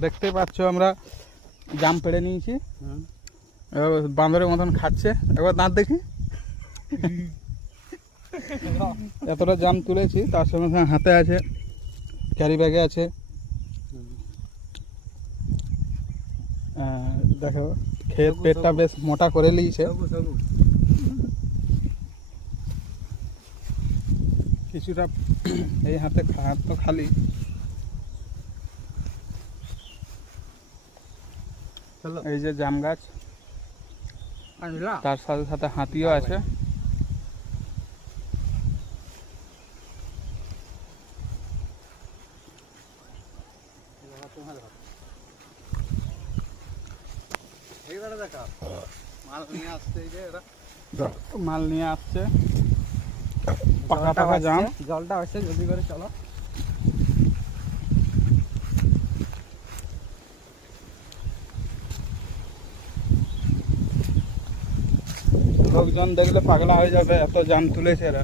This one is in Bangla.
দেখতে পাচ্ছ আমরা জাম পেড়ে নিয়েছি, এবার বাঁদরের মতন খাচ্ছে। একবার দাঁত দেখি। এতটা জাম তুলেছি, তার সঙ্গে সঙ্গে হাতে আছে, ক্যারি ব্যাগে আছে। দেখো খেয়ে পেটটা বেশ মোটা করে নিয়েছে। কিছুটা এই হাত তো খালি। এই যে জাম গাছ, তার সাথে সাথে হাতিও আছে। মাল নিয়ে আসছে পাকা পাকা জাম। জলটা আসছে, জলদি করে চলো। লোকজন দেখলে পাগলা হয়ে যাবে, এত জাম তুলেছে এরা।